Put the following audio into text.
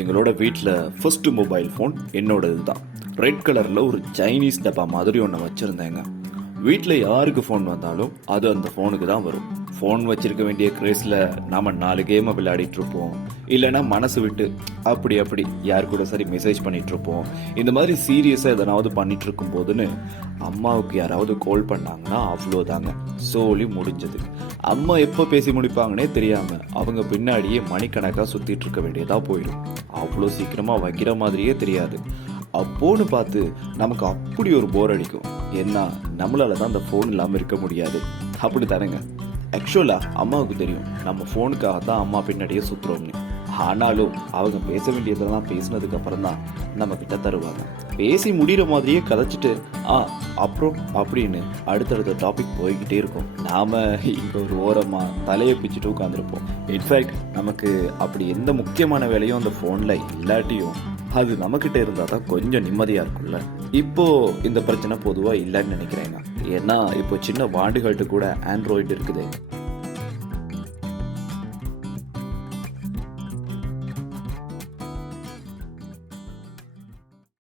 எங்களோட வீட்டில் first mobile phone என்னோடது தான். ரெட் கலரில் ஒரு சைனீஸ் டப்பா மாதிரி ஒன்று வச்சுருந்தேங்க. வீட்டில் யாருக்கு ஃபோன் வந்தாலும் அது அந்த ஃபோனுக்கு தான் வரும். ஃபோன் வச்சிருக்க வேண்டிய கிரேஸில் நாம் 4 கேமை விளையாடிட்டு இருப்போம். இல்லைன்னா மனசு விட்டு அப்படி யார் கூட சரி மெசேஜ் பண்ணிட்டு இருப்போம். இந்த மாதிரி சீரியஸாக எதனாவது பண்ணிட்டு இருக்கும் போதுன்னு அம்மாவுக்கு யாராவது கால் பண்ணாங்கன்னா அவ்வளோதாங்க, சோலி முடிஞ்சது. அம்மா எப்போ பேசி முடிப்பாங்கன்னே தெரியாமல் அவங்க பின்னாடியே மணிக்கணக்காக சுற்றிட்டு இருக்க வேண்டியதாக போயிடும். அவ்வளோ சீக்கிரமாக வைக்கிற மாதிரியே தெரியாது. அப்போன்னு பார்த்து நமக்கு அப்படி ஒரு போர் அடிக்கும். ஏன்னா நம்மளால தான் அந்த ஃபோன் இல்லாமல் இருக்க முடியாது. அப்படி தானேங்க. ஆக்சுவலாக அம்மாவுக்கு தெரியும் நம்ம ஃபோனுக்காக தான் அம்மா பின்னாடியே சுற்றுறோம்னு. ஆனாலும் அவங்க பேச வேண்டியதெல்லாம் பேசினதுக்கு அப்புறம் தான் நம்ம கிட்ட தருவாங்க. பேசி முடிகிற மாதிரியே கதைச்சிட்டு அப்புறம் அப்படின்னு அடுத்தடுத்த டாபிக் போய்கிட்டே இருக்கும். நாம இங்கே ஒரு ஓரமாக தலையை பிச்சுட்டு உட்காந்துருப்போம். இன்ஃபேக்ட் நமக்கு அப்படி எந்த முக்கியமான வேலையும் அந்த ஃபோனில் இல்லாட்டியும் அது நம்மக்கிட்ட இருந்தால் தான் கொஞ்சம் நிம்மதியாக இருக்கும்ல. இப்போ இந்த பிரச்சனை பொதுவாக இல்லைன்னு நினைக்கிறேங்க. ஏன்னா இப்போ சின்ன வாண்டுகள்கிட்ட கூட ஆண்ட்ராய்டு இருக்குது.